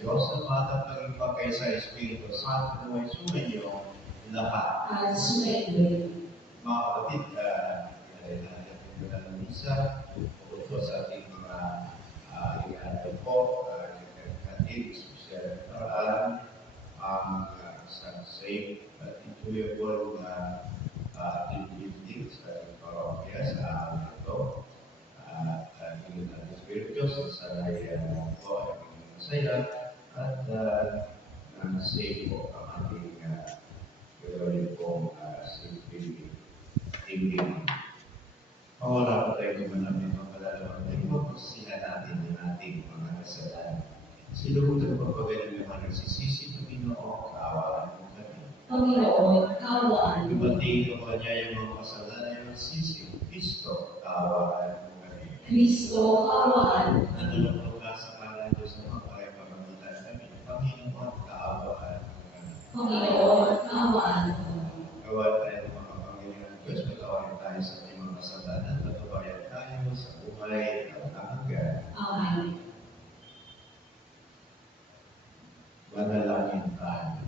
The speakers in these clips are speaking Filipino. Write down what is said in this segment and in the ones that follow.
Diyos na Bata pag-ipagkay sa Espiritu Santo na may sumayo lahat. Mga kapatid, ilagay natin ang banal na misa tungkol sa ating mga iyato po, kapatid, espesyal na paraan, ang isang safe at enjoyable na activity sa ating parokya sa araw ito. At hingin natin Espiritu Diyos, sanay po ay maging masaya at safe po ang ating gagawin pong simpleng tingin. Mawala po tayo naman namin ang malalawang tayo, pasihan natin ang ating mga kasalanan. Sinubutan po pa ganun naman nagsisisi, Panginoon, kaawaan mo kami. Panginoon, kaawaan mo. Dumating ka pa niya yung mga kasalanan yung nagsisi, Kristo, kaawaan mo kami. Kristo, kaawaan mo. Nanulong ka sa kanan Diyos na mapapagpagitan kami. Panginoon, kaawaan mo kami. Panginoon, kaawaan mo. Kaawaan tayo ng mga Panginoon Diyos, patawarin tayo sa ating mga kasalanan, patubayan tayo sa buhay at hanggan. Amen. Manalangin tayo.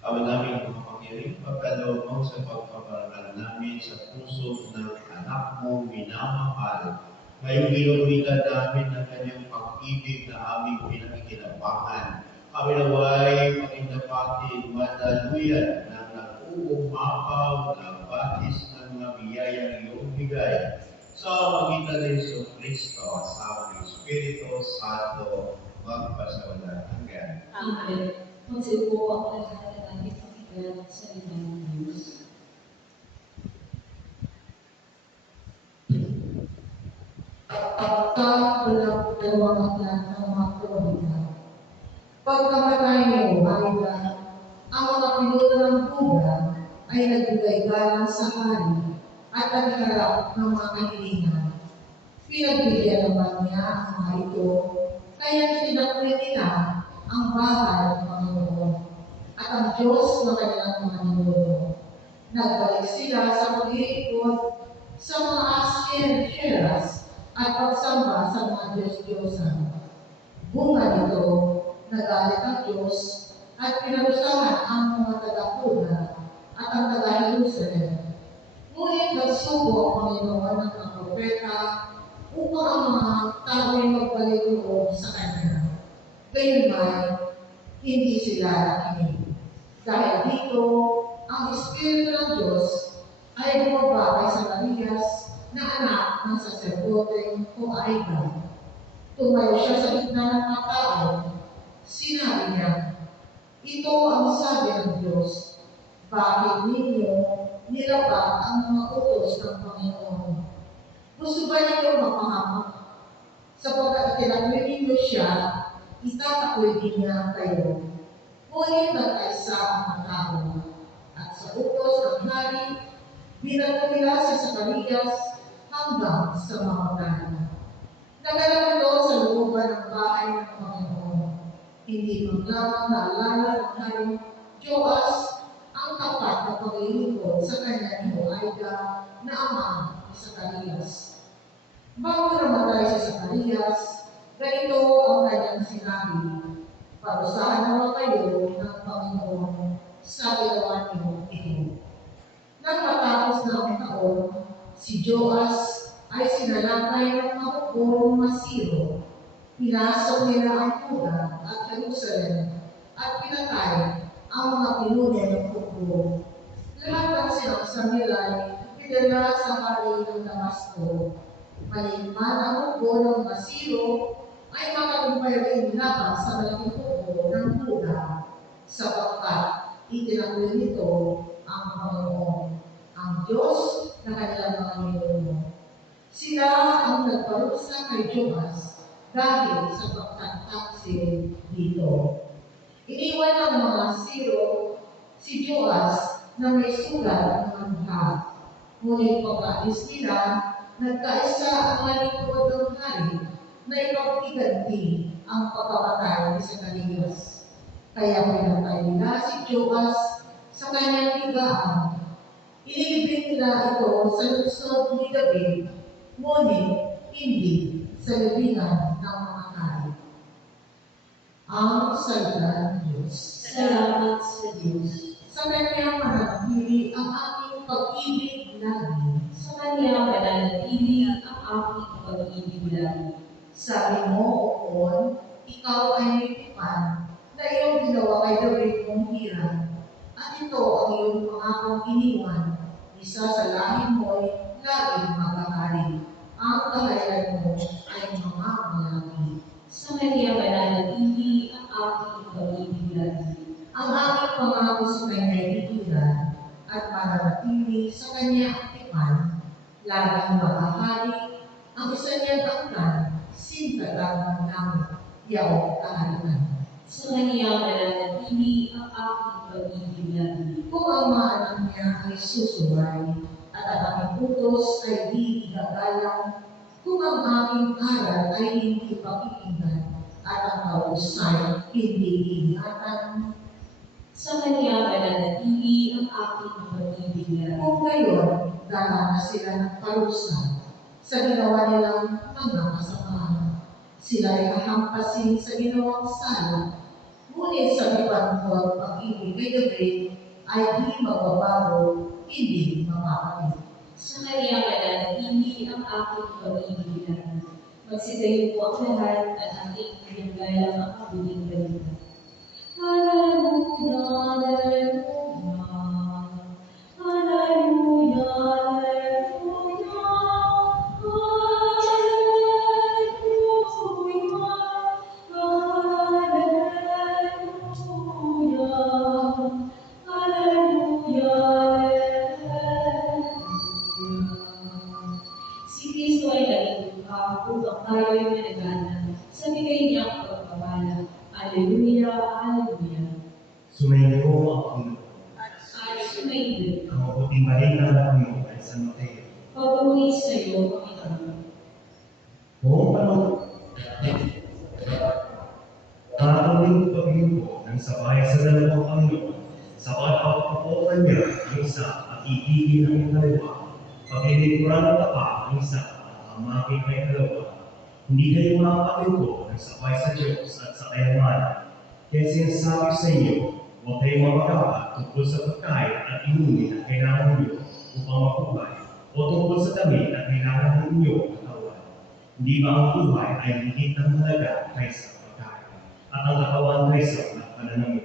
Ama namin mga Panginoon, pagkaloob mo sa pagpaparangal namin sa puso ng anak mo minamahal. Ngayong ginulitan namin ng kanyang pag-ibig na aming pinakikinabangan. Kami naway maging madaluyan ng nag-uumapaw na batis ng mga biyayang iyong bigay sa magitan ng Yesu Kristo, sa Espiritu Santo, magpasawalan hanggan. Amen. Magsipo po ako ng natin pakinggan sa salita ng Diyos. Dalawang aklat ng mga kronika. Pagkamatay ni Ohaida, ang mga pinuno ng Buda ay nagbigay galang sa hari at nagharap ng mga kahilingan. Pinagbigyan naman niya ang mga ito, kaya tinakwil nila ang bahay ng Panginoon at ang Diyos ng kanilang mga ninuno. Nagbalik sila sa paglilingkod sa mga askeras at pagsamba sa mga Diyos-Diyosan. Bunga nito, nagalit ang Diyos at pinarusahan ang mga taga-Juda at ang taga-Jerusalem. Ngunit nagsugo ang Panginoon ng mga propeta upang ang mga tao ay magbalik loob sa Kanya. Gayunman, hindi sila nakinig. Dahil dito, ang Espiritu ng Diyos ay bumaba kay Zacarias na anak ng saserdoteng Joaida. Tumayo siya sa gitna ng mga tao. Sinabi niya, ito ang sabi ng Diyos, bakit ninyo nilabag ang mga utos ng Panginoon? Gusto ba ninyo mapahamak? Sapagkat tinakwil ninyo siya, itatakwil din niya kayo. Ngunit nagkaisa ang mga tao, at sa utos ng hari, binato nila si Zacarias hanggang sa mamagana. Naganap ito sa looban ng bahay ng Panginoon. Hindi man lamang naalala ng haring Joas ang tapat na paglilingkod sa kanya ni Joaida na ama ni Zacarias. Bago namatay si Zacarias, ganito ang kanyang sinabi, parusahan naman kayo ng Panginoon sa ginawa niyo ito. Nang matapos na ang taon, si Joas ay sinalakay ng mga hukbong Masiro. Pinasok nila ang Juda at Jerusalem at pinatay ang mga pinuno ng hukbo. Lahat ng sinaksam nila ay pinadala sa hari ng Damasco. Malimman ang hukbo ng Masiro ay makakumpay rin laban sa malaking hukbo ng Juda, sapagkat itinakwil nito ang Panginoon, ang Diyos na kanilang mga ninuno. Sila ang nagparusa kay Joas dahil sa pagtataksil dito. Iniwan ng mga Siro si Joas na may sugat ng mukha. Ngunit pagkaalis nila, nagkaisa ang malingkod ng hari na ipagtiganti ang pagkamatay ni Zacarias. Kaya pinatay nila si Joas sa kanyang higaan. Ilibing nila ito sa lungsod ni David, ngunit hindi sa libingan ng mga hari. Ang salita ng Diyos. Salamat sa Diyos. Sa Kanya manatili ang aking pag-ibig lagi. Sa Kanya mananatili ang aking pag-ibig lagi. Sabi mo, Oon, ikaw ay may tipan na iyong ginawa kay David mong hirang. At ito ang iyong pangakong iniwan. Isa sa lahi mo'y laging magkakari. Ang kahayalan mo ay mga malaki. Sa Kanya mananatili ang aking pag-ibig lagi. Ang aking pangako sa Kanya ay iilan at mananatili sa Kanya ang tipan. Laging makahari ang isa niyang angkan, sintatag ng langit, yaong kaharian. Sa Kanya mananatili ang aking pag-ibig lagi. Kung ang mga anak niya ay susuway at ang aking utos ay di igagalang, kung ang aking aral ay hindi pakikinggan at ang kausay hindi ingatan. Sa Kanya mananatili ang aking pag-ibig lagi. Kung gayon, dala na sila ng parusa sa ginawa nilang mga kasamaan. Sila ay hahampasin sa ginawang sala. Ngunit sa iban ko ang pag-ibig kay David ay di magbabago, hindi mapapatid. Sa Kanya mananatili ang aking pag-ibig lagi. Magsitayo po ang lahat at ating pinanggalang ang mabuting balita. Hallelujah, Hallelujah, Hallelujah, Si Kristo ay naging lupa upang tayo ay managalan sa bigay niyang pagpapala. Alleluia, Alleluia. Sumayin ko ang Panginoon. At sumayin Ang mabuting balita ng Panginoon ay sa Mateo. pagpapuri sa iyo, Panginoon. Noong panahon, nakatuloy ang paghinto ng sabay sa dalawang Panginoon sa pagpapakupan niya ang isa at itigil ang ikalawa. Paglilingkuran ng tapa ang isa at hamakin ang ikalawa. Hindi kayo makakahinto ng sabay sa Diyos at sa kayamanan. Kaya sinasabi sa inyo, huwag kayong mapagawa tungkol sa pagkain at inumin na kailangan ninyo upang mabuhay, o tungkol sa damit na kailangan ng inyong katawan. Hindi ba ang buhay ay higit ng mahalaga kaysa pagkain, at ang katawan kaysa ng pananamit?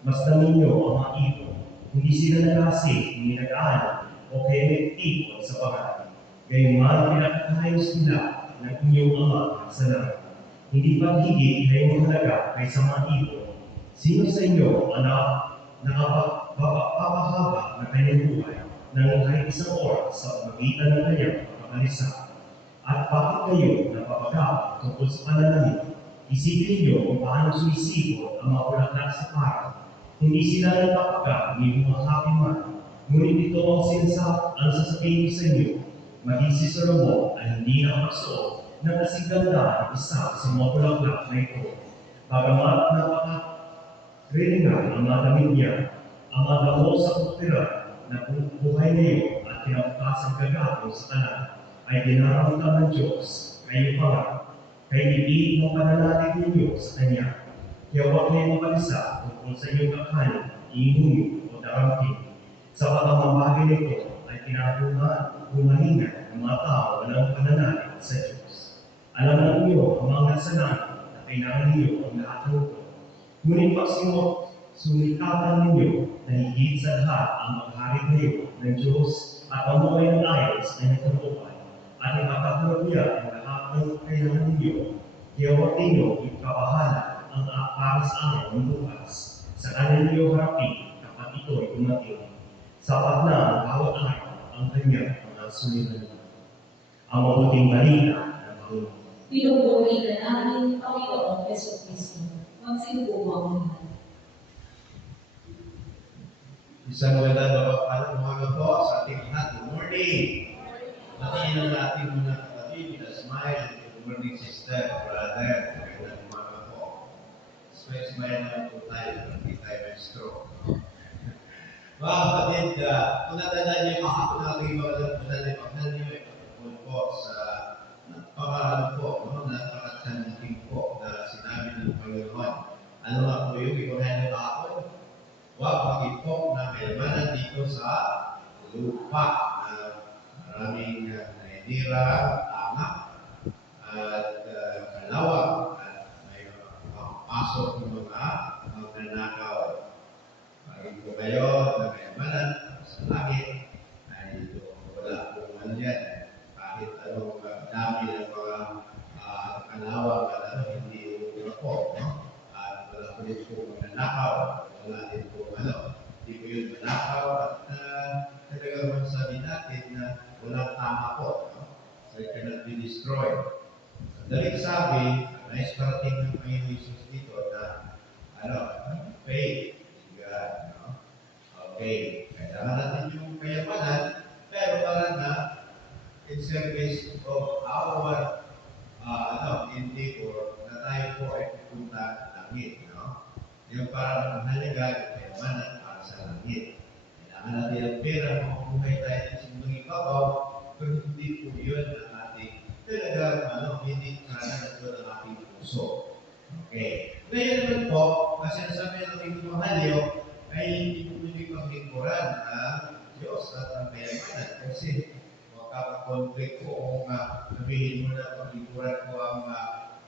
Mas ninyo ang mga ipon, hindi sila nag-asig, hindi nag-aanap, o kayo nag-tipon sa pangalan. Gayunman pinakakayos nila ng inyong ama sa langit. Hindi ba higit kayong mahalaga kaysa mga ipon? Sino sa inyo ang nakapapahaba ng kanyang buhay ng kahit isang oras sa pamagitan ng kanyang pagkakalisa? At bakit kayo napapagawa tungkol sa pananamit? Isipin niyo kung paano sumisipon ang mga bulaklak sa parang. Hindi sila nagpapaga ni mga hakiman, ngunit ito ang sasabihin ko sa inyo, maging si Solomon ay hindi nakapagsuot ng kasiganda ng isa sa mga bulaklak na ito. Bagamat napaka-rilingan ang mga damit niya, ang mga damo sa kupiran na buhay niyo at kinabukasan kagapon sa tanan ay dinaramdam ng Diyos kayo pangarap, kay ibig ng pananalig ninyo sa Kanya. Kaya huwag kayong mabalisa tungkol sa inyong kakanin, inumin o daramtin. Sa pagmamahagi nito ay pinahumahingan ng mga tao ng pananalig sa Diyos. Alam na niyo ang mga kasalanan na kailangan ninyo ang lahat ng ito. Ngunit pagsunikatan ninyo na higit sa lahat ang magharit kayo ng Diyos at pamuhay ng ayon sa kanyang kalooban at ipatakulog niya ang lahat ng kailangan ninyo. Kaya huwag ninyo ikabahala ang para sa akin ng bukas. Sa kanya ninyo harapin kapag ito'y dumating. Sapat na ang bawat araw ang kanyang mga suliranin. Ang mabuting balita ng Panginoon. Pinupuri ka namin, Panginoong Heso Kristo. Magsinubo ang lahat. Isang magandang umaga po sa ating lahat. Good morning! Patingin ang ating mga kapatid, smile. Good morning, sister, brother. Magandang umaga po. Smile na po tayo, hindi tayo may stroke. Mga kapatid, kung natandaan niyo, kahapon natin magandang niyo tungkol po sa napakatanding po na sinabi ng Panginoon Ano nga po yung ibanghelyo kahapon? Huwag mag-ipok na kayamanan dito sa lupa na maraming naitira, tama, at kalawang at may pasok ng mga magnanakaw. Pagin po kayo na kayamanan sa langit ay wala pong ano yan. Kahit anong dami ng mga kalawang at hindi umura po. No? At wala po din po magnanakaw. Wala din po hindi po yun manakaw at talagang masabi natin na walang tama po. No? So it cannot be destroyed. Daling sabi, nais parating ng Panginoon Jesus dito na faith in God. No? Okay, kailangan natin yung kayamanan, pero talaga in service of our endeavor na tayo po ay pupunta langit. No? Yung parang mahalaga yung kayamanan para sa langit. Kailangan natin ang pera, mabuhay tayo sa mundong ibabaw, pero hindi po yun ang ating talagang hindi sana nandun ang ating puso. Okay. Ngayon naman po, kasi nasabi ng ating mahalyo, ay hindi po hindi paglingkuran ng Diyos at ang kayamanan. Kasi huwag ka mag-conflict ko kung sabihin mo na paglingkuran ko ang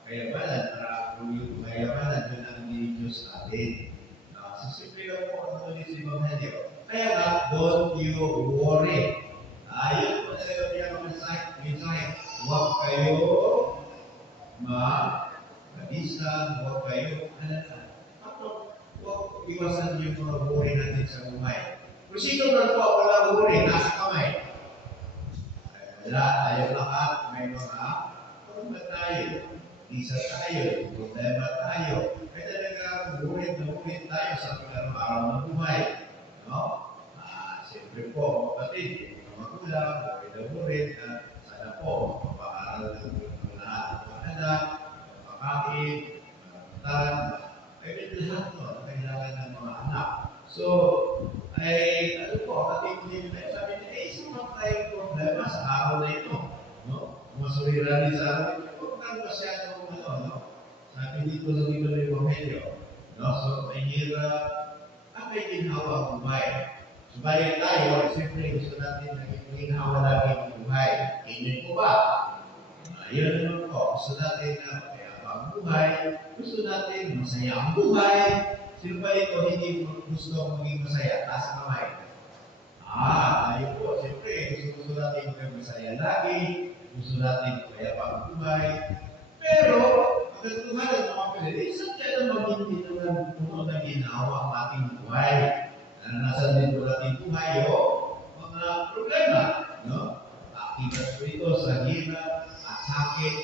kayamanan para kung yung kayamanan yun ang hindi Diyos natin. So simple lang po ang tulis si Mahalyo. Kaya nga, don't you worry. Yun po talaga pinaka-mensahe. Huwag kayo mag-alisan, huwag kayo huwag iwasan yung mga worry natin sa buhay. Kung sino man po wala worry, nasa kamay. Wala, tayo lahat, may mga problema tayo. Isa tayo, problema tayo. Kaya talaga, worry tayo sa pag-araw ng buhay. No? Siyempre po, kapatid, mga magulang, worry na sana po, mapapaaral ng lahat ng mga anak, mapakain, maramatan, ay lahat po, kailangan ng mga anak. So, ating din na sabi niya, isang tayong problema sa araw na ito. No? Masurira din sa araw na ito. Huwag kang masyadong sabi dito sa iba ng Evangelyo. No? So, may hirap, may ginhawa ang buhay. Subalit tayo, siyempre gusto natin naging ginhawa lagi ang buhay. Hindi po ba? Yun naman po. Gusto natin na mayabang ang buhay. Gusto natin masaya ang buhay. Sino ba ito hindi gusto maging masaya? Taas kamay. Tayo po. Siyempre, gusto natin maging masaya lagi. Gusto natin mayabang ang buhay. Pero, ang Tuhan at mga pwede, sadya na maging ng puno na ginawa ang ating buhay. Naranasan din po natin buhay mga problema. No? Akibat po ito sa hirap at sakit.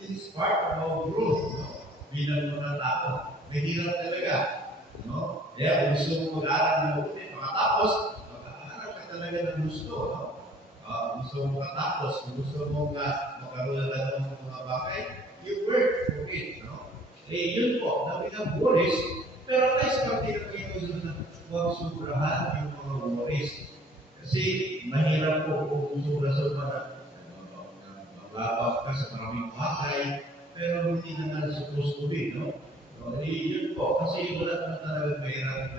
This is part of our growth. No? Bilang mga tao. May hirap talaga. No? Kaya kung gusto mo mag-aaral na mabuti, makatapos, mag-aaral ka talaga ng gusto. No? Gusto mo makatapos, kung gusto mo magkaroon ng mga bagay, you work for it. No? Yun po, we have worries, pero tayo sa pagkita na huwag sobrahan yung mga worries. Kasi mahirap po kung sobra-sobra na mababag ka sa maraming bagay, pero hindi naman supposed to be, no? Yun po, kasi wala naman talaga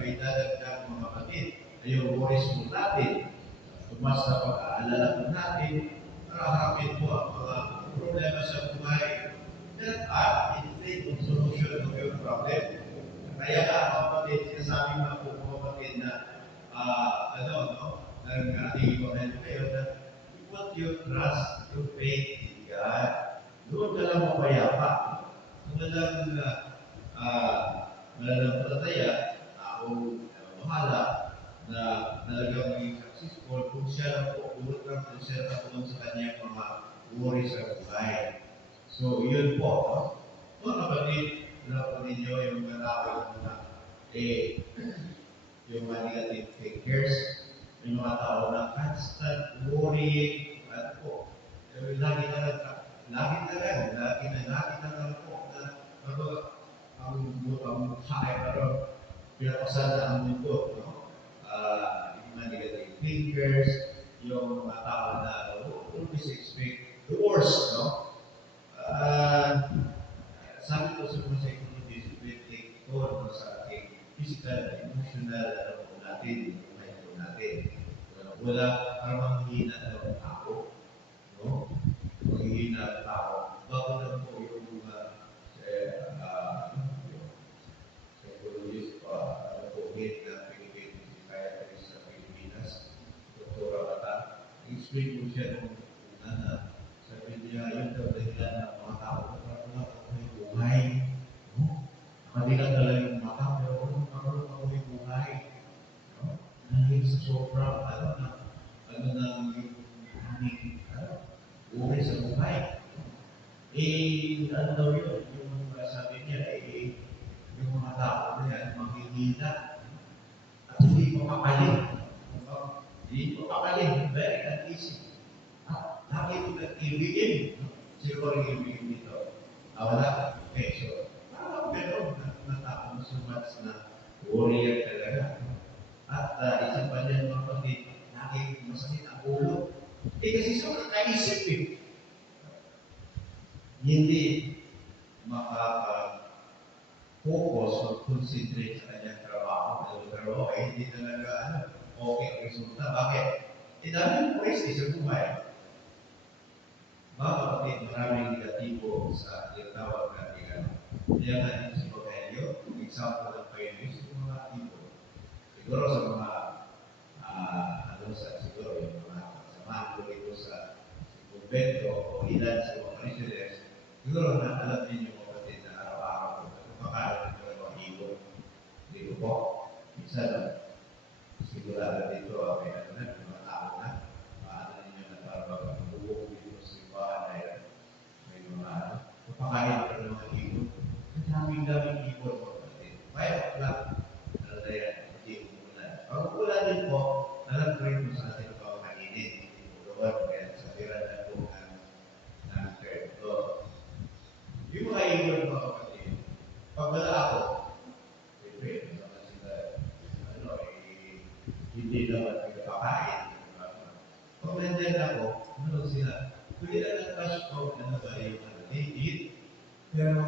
may dadagdag mga kapatid. Yung worries po natin, tumas na pag-aalala po natin, para harapin po ang mga problema sa buhay that are in need of solution to your problem. Kaya kapatid, sinasabi nga po kapatid na ng ating Evangelyo kayo na you put your trust, your faith in God. Doon ka lang mapayapa. Mananampalataya, ako mahala na talagang maging successful kung siya lang po, kung siya lang po sa kanyang mga worries sa buhay. So, yun po. Mga kapatid, alam po ninyo yung mga tao na yung mga negative thinkers, yung mga tao na constant worrying, at po, lagi na lang po, na ang sakay parang pinapasada ang mundo, no? Yung mga negative thinkers, yung mga tao na always expect the worst, no? Sabi ko sa mga psychologists, we take emotional po natin, buhay po natin. Wala parang hina ng tao, no? Maghihina ang tao. Bago na po yung mga psychologist ano po, head na Philippine Psychiatrist sa Pilipinas, Dr. Abata, explain po siya nung una na sabi niya, yun daw dahilan ng mga tao na parang wala ako may buhay. No? Nakadilan na lang yung mata, pero parang ako may buhay. No? Dahil sa sobrang, ano na yung aming, buhay sa buhay. Ano daw yun, yung sabi niya, yung mga tao na yan, maghihina at hindi mapakaling. Hindi mapakaling, very uneasy. Lagi ito nag-ibigin. Siguro yung ibigin dito. Wala. Okay, so, parang meron na tao so much na warrior talaga. At isa pa niya mga kapatid, lagi masakit ang ulo. Kasi sobrang kaisip hindi makaka-focus o concentrate sa kanyang trabaho. Pero hindi talaga okay ang resulta. Bakit? Dahil po sa buhay. Mga kapatid, maraming negatibo sa tinatawag natin. Kaya nga yung si Evangelio, example ng pioneers, yung mga tipo. Siguro sa mga, siguro yung mga samahan ko dito sa convento o ilan sa mga parishioners, siguro na alam din yung kapatid na araw-araw ko. Kapakalit ko ng mga ibon. Dito po, minsan, sigurado dito, may mga tao na, paano ninyo na parang magbubog dito sa simbahan na yan. May mga kapakalit ko ng mga ibon. Ang daming ibon mga kapatid. Kaya lang, yan, hindi umulan. Pag umulan din po, alam ko rin po sa ating mga kainin. Umulan, kaya sa tira na po ng kerto. Yung mga ibon mga kapatid, pag wala ako, siyempre, naman sila, hindi naman pinapakain. Pag nandyan ako, ano sila, pwede na nag-cash out na ba yung eat. Pero,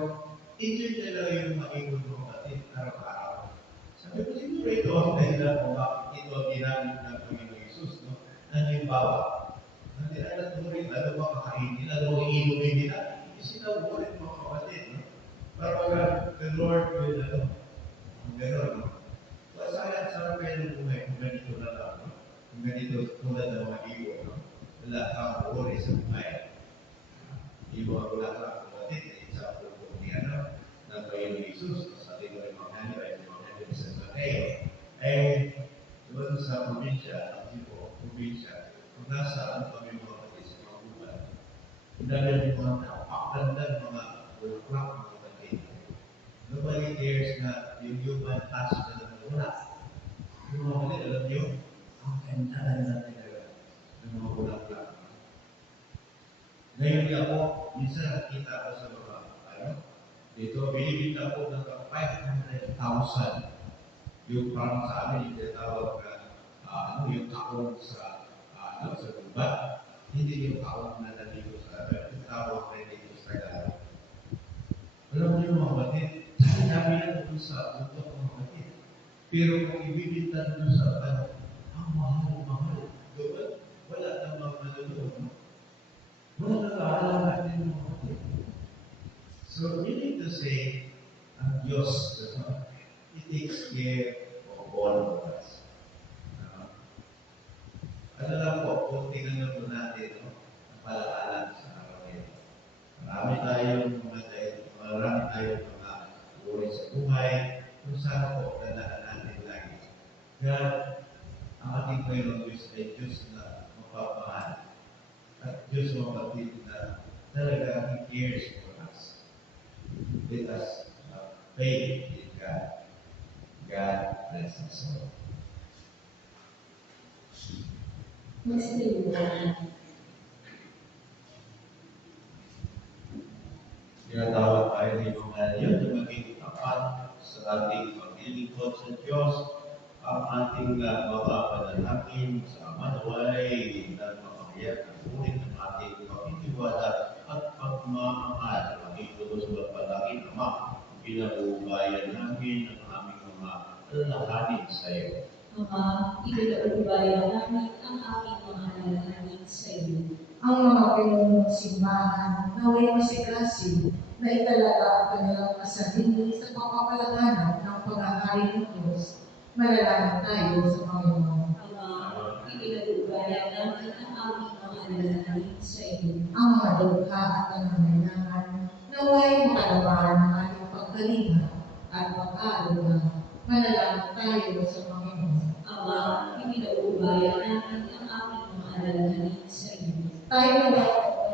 enjoy talaga yung mga ibon mga kapatid, araw-araw. Sabi ko, siguro ito ang dahilan kung bakit ito ang ginamit ng Panginoon Jesus, no? Halimbawa, hindi na natuloy, ano ba kakainin, ano ba iinumin nila? Isinaburin mga kapatid, no? Para the Lord will, ang gano'n, no? So, sarap kayo ng buhay kung ganito na lang, no? Kung ganito tulad ng mga ibon, no? Wala kang worry sa buhay. Ibon ang wala kang kapatid, na example po ni ng Panginoon Jesus, sa ating mga kanila, sa Mateo, doon sa probinsya, probinsya, kung nasaan kami mga kapatid sa mga buwan, kung dahil yung mga napakagandang mga bulaklak, mga kapatid, nobody cares na yung human touch na wala. Yung mga kapatid, alam nyo, ang ganda talaga ng mga bulaklak. Ngayon niya ako, minsan nakita ko sa mga, dito, binibita ko ng 500,000. Yung parang sa amin, yung tinatawag na, yung taong sa gubat, hindi yung taong na nandito sa yung tawag na dito sa Tagalog. Alam niyo mga kapatid, dami yan doon sa bundok mga kapatid. Pero kung ibibinta doon sa ang mahal. Doon, wala namang nanonood. Wala nag-aalaman din mga kapatid. So, meaning to say, ang Diyos, He takes care of all of us. Ano lang po, kung tingnan na po natin, ang palaalan sa araw nito. Marami tayong mga buhay sa buhay, kung saan po, tandaan natin lagi. God, ang ating Panginoon Diyos ay Diyos na mapapahal. At Diyos mapatid na talaga He cares for us. Let us faith in God. God bless us all. Tinatawag tayo ni Evangelio na maging tapat sa ating paglilingkod sa Diyos, ang ating mga panalangin sa manaway ng makamayat ng ulit ng ating pagtitiwala at pagmamahal. Maging tugos ng palangin, Ama, pinabubayan namin ang aming mga alalahanin sa iyo. Ama, ipinaubaya namin ang aming mga alalahanin sa iyo. Ang mga pinunong simbahan naway masigasi na italaga ang kanilang kasarili sa pagpapalaganap ng paghahari ng Diyos. Manalangin tayo sa Panginoon. Ama, ipinaubaya namin ang aming mga alalahanin sa iyo. Ang mga dukha at pangangailangan naway makalabahan ng ating pagkalinga at pag-aaruga. Manalangin tayo sa Panginoon. Ama, ipinaubaya namin ang aming mga alalahanin sa iyo. Tayo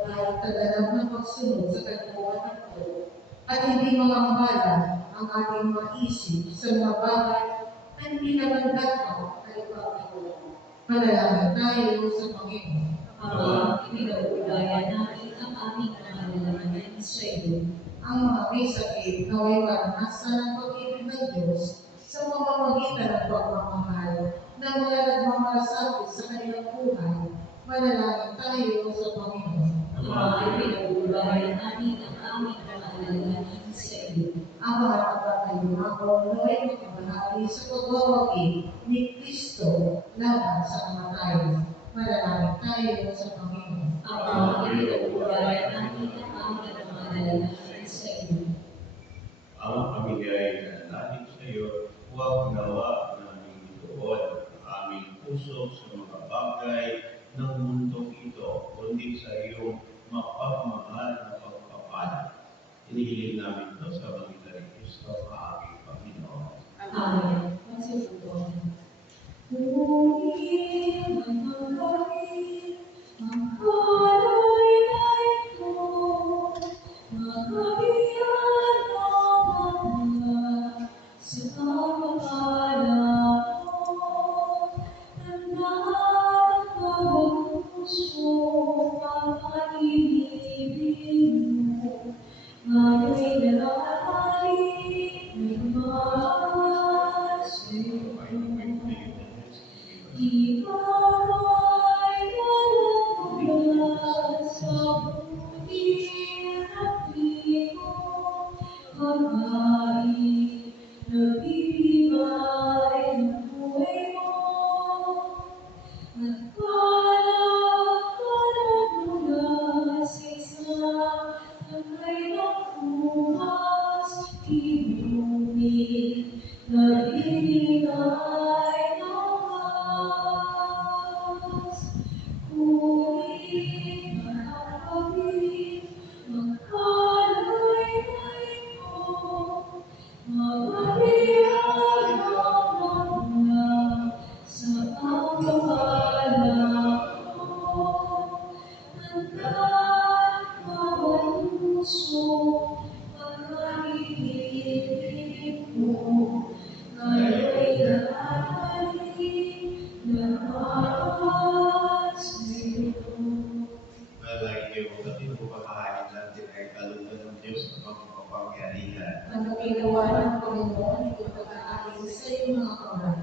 ay taganap ng pagsunod sa katuwang ng Diyos at hindi mamamala ang ating mga isip sa mga bagay na hindi naman dapat ay pagkakulang. Manalangin tayo sa Panginoon. Ama, ipinaubaya namin ang aming mga alalahanin sa iyo. Ang mga may sakit naway maranasan ang pag-ibig ng Diyos sa pamamagitan ng pagmamahal ng mga nagmamalasakit sa kanilang buhay. Manalangin tayo sa Panginoon. Ama, ipinaubaya namin ang aming mga alalahanin sa iyo. Ang mga tagapagayumako naway makabahagi sa pagwawagi ni Kristo laban sa kamatayan. Manalangin tayo sa Panginoon. Ama, ipinaubaya namin ang aming mga alalahanin sa iyo. Ang pamigay na natin sa iyo, huwag nawa naming ituon ang aming puso sa mga bagay ng mundong ito, kundi sa iyong mapagmahal na pagpapala. Inihiling namin ito sa magitan ni Kristo, ang aming Panginoon. Amen. Magsiputuan. Ngunit magpapalapit ang kalay ko, magabihan ang mga sa pagpapala mo. Tandaan ang bawat puso ang pag-ibig mo. Ngayon'y nalalalit, may mahal sa iyo. Ikaw ay nalalaman sa buti at iko, pagkain, nagbibigay ng buhay mo. At palakparan mula sa isa, ang kailang bukas, ibigin, nagbibigay ng lakas. Ngunit makakapit, magkalaylay ko, magabihan ang magmula sa pagpapala mo. Tandaan bawat puso ang pag-ibig mo. Ngayon'y nalalalit ng mahal sa iyo. Malay kayo kapatid, pagkakain natin ay kalooban ng Diyos na magpapangyarihan. Ang kapinawa ng Panginoon ito pagkakain sa iyong mga kamay.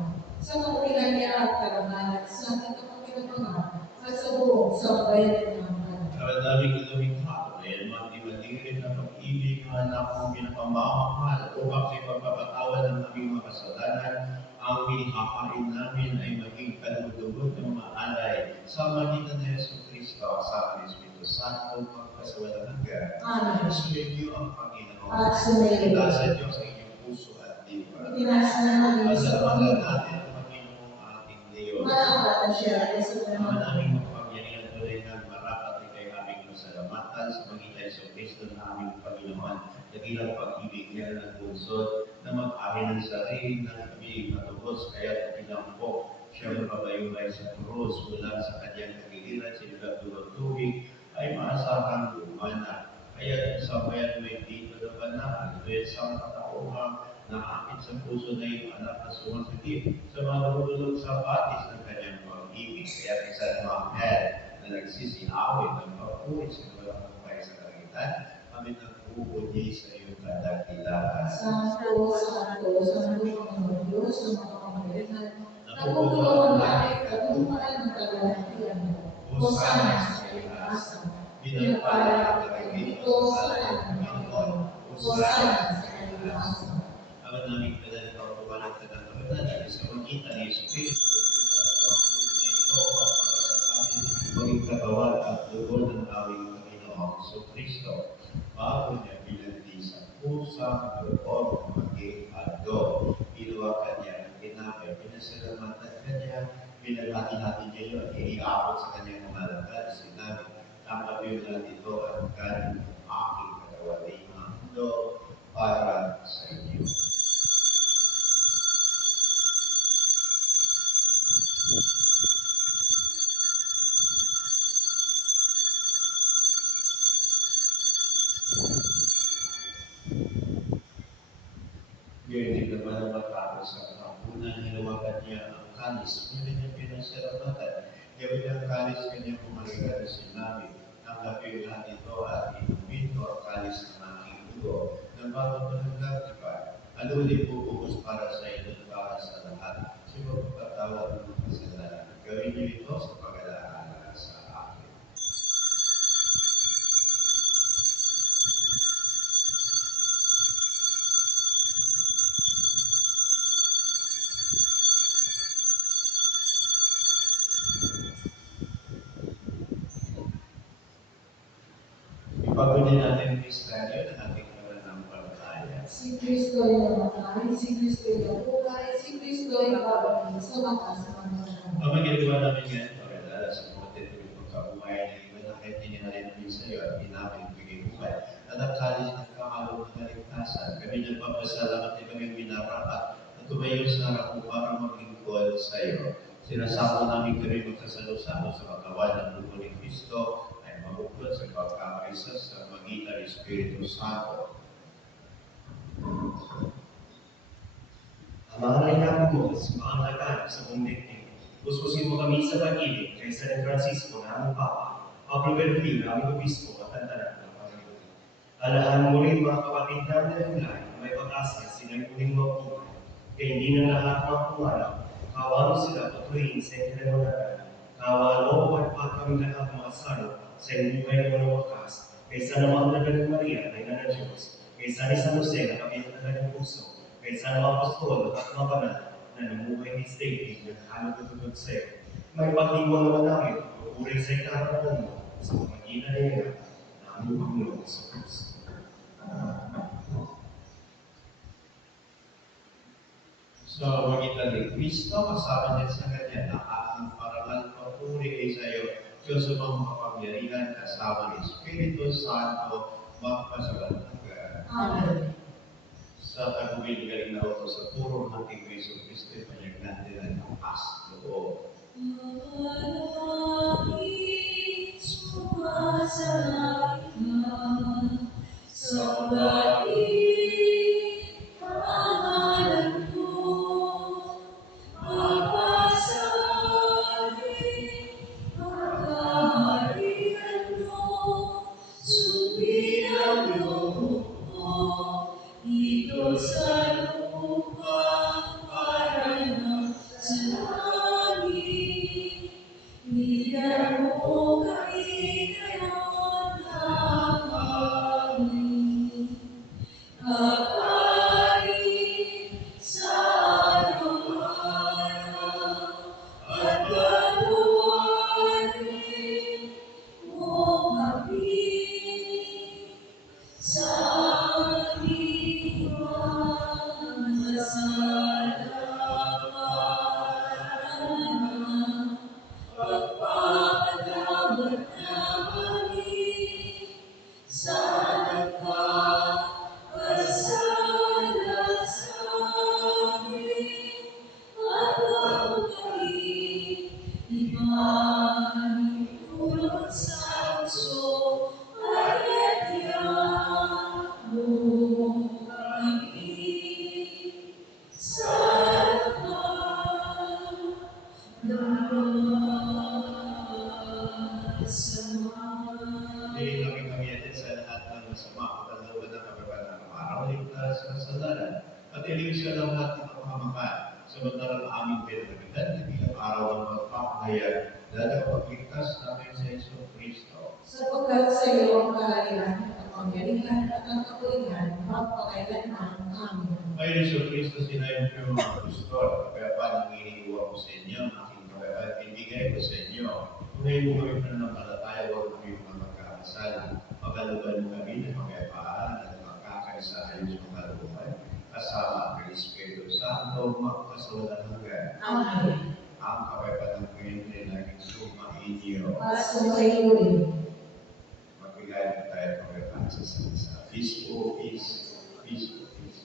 Sa kapilan niya at karangalan sa ating kapakinabangan at sa buong sambayan ng mga. Ang daming ilumikha, dahil matimatingin na pag-ibig ng anak mong pinapamamahal upang sa ipagpapatawan ng aming mga kasalanan, ang minihakain namin ay maging kalugod ng maalay sa magitan ni Yesu Cristo sa Espiritu Santo magkasawalang hanggan. Amen. Sumainyo ang Panginoon. At sumainyo. Itasan Diyos sa inyong puso at diwa. Itinasa namin sa Pasalamatan Panginoon. natin ang Panginoong ating Diyos. Marapat na siya ay sa Ang Panginoon. aming magpapangyaringan tuloy ng marapat ay kay aming masalamatan sa magitan sa Kristo na aming Panginoon. Dakilang pag-ibig niya ng bunsod na mag-ahin ng sarili ng kami matubos kaya't pinampok siya makabayumay sa krus mula sa kanyang kagiliran sa ilang tulong tubig ay maasahang lumana. Kaya sa bayan may dito na banal, dahil sa katauhang naakit sa puso na yung anak na sumasakit sa mga nahulog sa batis ng kanyang pag-ibig. Kaya isa namang hel na nagsisiawin ng papuri sa walang kapay sa kagitan, kami nagpupunyi sa iyong kadakilaan. Santo, Santo, Santo, Panginoon Diyos, ang makapangyarihan, napupulungan natin katumpahan ng kaluwalhatian mo. Hosana sa itaas. Pinagpala ang pagkaito sa kanyang Panginoon. Hosana sa itaas. Ang naming pinalipang tumalang sa Kristo. Bago niya pinagdi sa pusang loob ng maging aldo. Ginawa kanya ang tinapay, pinasalamatan kanya, pinaghatin-hatin niya yun, iniabot sa kanyang mga lakad, sinabi, tanggapin lang ito ang kanin ng aking katawan ay mundo para sa inyo. Ngayon din naman ang matapos sa kahapunan, hinawakan niya ang kalis, ngunit niya pinasalamatan. Gawin ang kalis kanyang pumaligad na sinabi, tanggapin lahat ito at inumin ko ang kalis ng aking dugo, na bago ito nagkatipan. Ano ulit pupukos para sa inyo at para sa lahat, sa pagpapatawad ng kasalanan. Gawin niyo ito sa pag-alaala sa akin. Ipagod din natin ang misteryo ng ating pananampalataya. Si Kristo ay namatay, si Kristo ay nabuhay, si Kristo ay babalik sa wakas ng panahon. Ang magagawa namin yan, pagkala sa mga tituloy pagkabuhay na iba na kahit tininarin namin sa iyo at pinapin bigay buhay. At ang kalis ng kamalong ng kaligtasan, kami nagpapasalamat na kami minarapat na tumayo sa harap mo para maglingkod sa iyo. Sinasamo namin kami magsasalo-salo sa katawan ng dugo ni Kristo ay mabuklod sa pagkakaisa sa magitan ng Espiritu Santo. Amahan namin mo sa maangatan sa buong daigdig. Puspusin mo kami sa pag-ibig kay San Francisco na aming Papa, Pablo Belfrio na aming Obispo at ang tanan ng Panginoon. Alahan mo rin mga kapatid namin na hulay na may pag-asa silang muling mabuhay. Kaya hindi na lahat mga pumalap, kawan mo sila patuloyin sa inkremolagan. Kawan mo pagpat kami lahat mga salo sa buhay na walang wakas. Kaysa namang Magdalena Maria na ina ng Diyos. Kaysa ni San Jose na kami ang ng puso. Kaysa ng mga apostol at mga banal na namuhay ni Stady na halagutugod sa iyo. May pagdiwang naman namin, pupuri sa ikarapon mo sa pamagitan niya na aming Panginoon sa Kristo. So, magitan ni Kristo, kasama niya sa kanya na aking parangal papuri kay sa iyo, Diyos sa mga makapangyarihan, kasama ni Espiritu Santo, magpasawalang hanggan. Amen. Sa pag-ubig galing na ito sa puro ng ating Kristo Kristo, panyag natin ang lakas loob. Malaki sumasalangit sa langit, pangalan mo, magpasalit, magkaharian mo, sundin ang loob mo, dito sa lupa, parang sa langit. Bigyan mo kami ngayon ng aming kakain sa araw-araw, at patuwarin mo kami sa aming mga kasalanan. Pagpapatawad namin sa nagkakasala sa amin, at huwag kami ipanintulot sa puso, kaya't iyan mo kami sa lahat Hindi namin kami atin sa lahat ng masama, patalawan ng kababalan ng araw, ligtas sa kasalanan, at iligtas sa lahat ng kapahamakan, samantalang aming pinagagitan, bilang araw ng magpapahayag, dahil ang pagligtas namin sa Yesu Kristo. Sapagkat sa iyo ang kaharian, ang pangyarihan at ang kapulihan, magpakailanman. Amen. Ngayon, Yesu Kristo, sinabi ko yung mga gusto, kaya paano iniiwan ko sa inyo, ang aking kababay, ibigay ko sa inyo. Ngayon mo kami pananampalataya, huwag kami mga magkakasala. magkaluban kami ng pagkayapaan at magkakaisahan sa kalooban, kasama ang Espiritu Santo, magkasawalan hanggan. Amen. Ang kapayapaan ng Panginoon ay laging sumainyo. At sumayo rin. Magbigay na tayo ng kapayapaan sa sansa. Peace, O peace. Peace, O peace.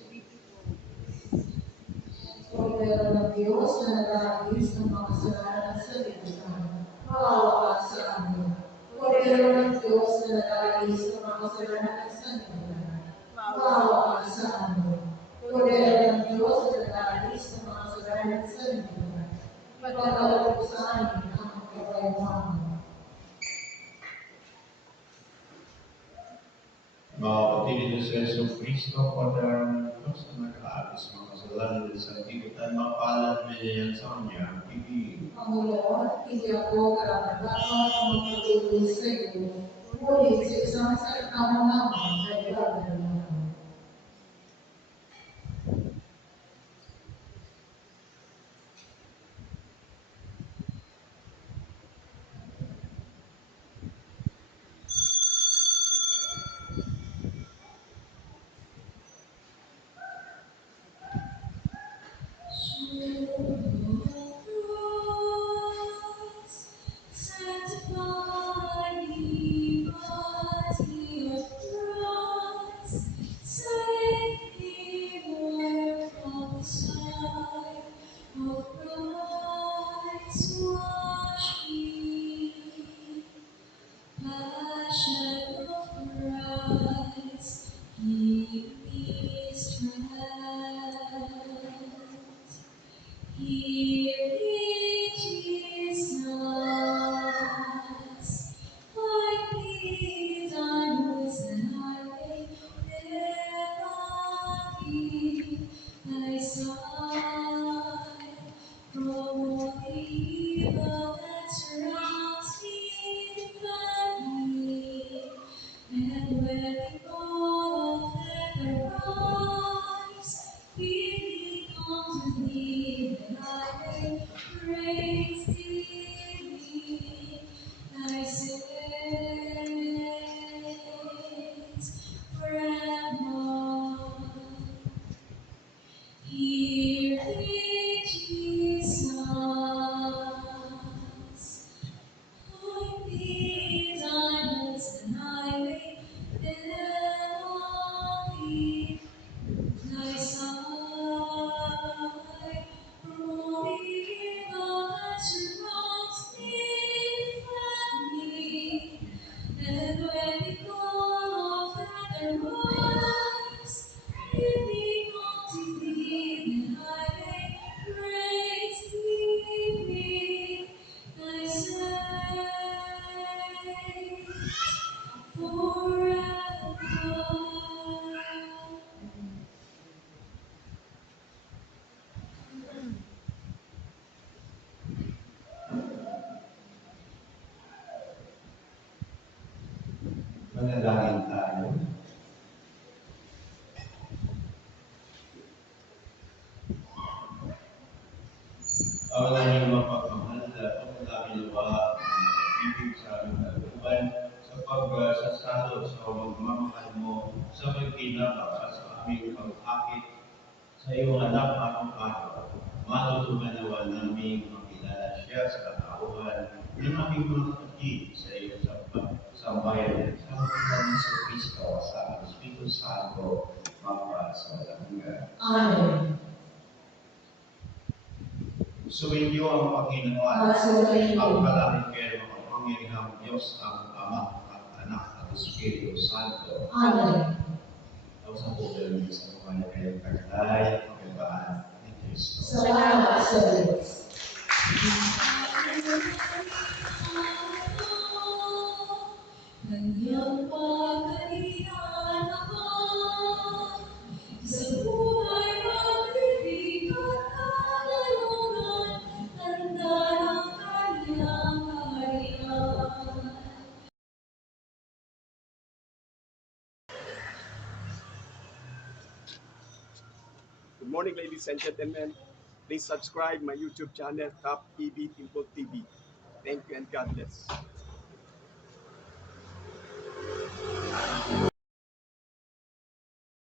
Kordero ng Diyos na nag-aalis ng mga kasalanan sa lipunan, maawa ka sa amin. Kordero ng Diyos na nag-aalis ng mga kasalanan sa lipunan, maawa ka sa amin. Kordero ng Diyos na nag-aalis ng mga kasalanan sa lipunan, ipagkaloob sa amin ang kapayapaan. Mga kapatid sa Yesu Cristo, Kordero ng Diyos na nag-aalis ng mga kasalanan sa lipunan, mapalad na yan sa kanya, ibig. Panginoon, hindi ako karapat-dapat ang magpatuloy sa iyo, ngunit sa isang salita mo lamang ay gagawin ako. Manalangin tayo. Awalan niyo mapagmahal at pagkakami luwa ang ibig sa aming kalooban sa pagsasalo sa pagmamahal mo sa pagkinabang sa aming pag-akit sa iyong anak araw-araw. Matutunan nawa namin makilala siya sa katauhan ng aming mga kapatid sa iyong sambayan sa pagkakas ng Kristo sa Espiritu Santo magpasawalang hanggan. Amen. Sumainyo ang Panginoon. Ang palangit kayo ng kapangyarihang Diyos, ang Ama at Anak at Espiritu Santo. Amen. Tapos ang puso ng sa mga kayong taglay, pagkabaan ni Kristo. Salamat sa Diyos. Kanyang pagkalihan ako sa buhay pag-ibig at kalayuan, tanda ng kanyang kaharian. Good morning, ladies and gentlemen. Please subscribe my YouTube channel, Top EB Info TV. Thank you and God bless.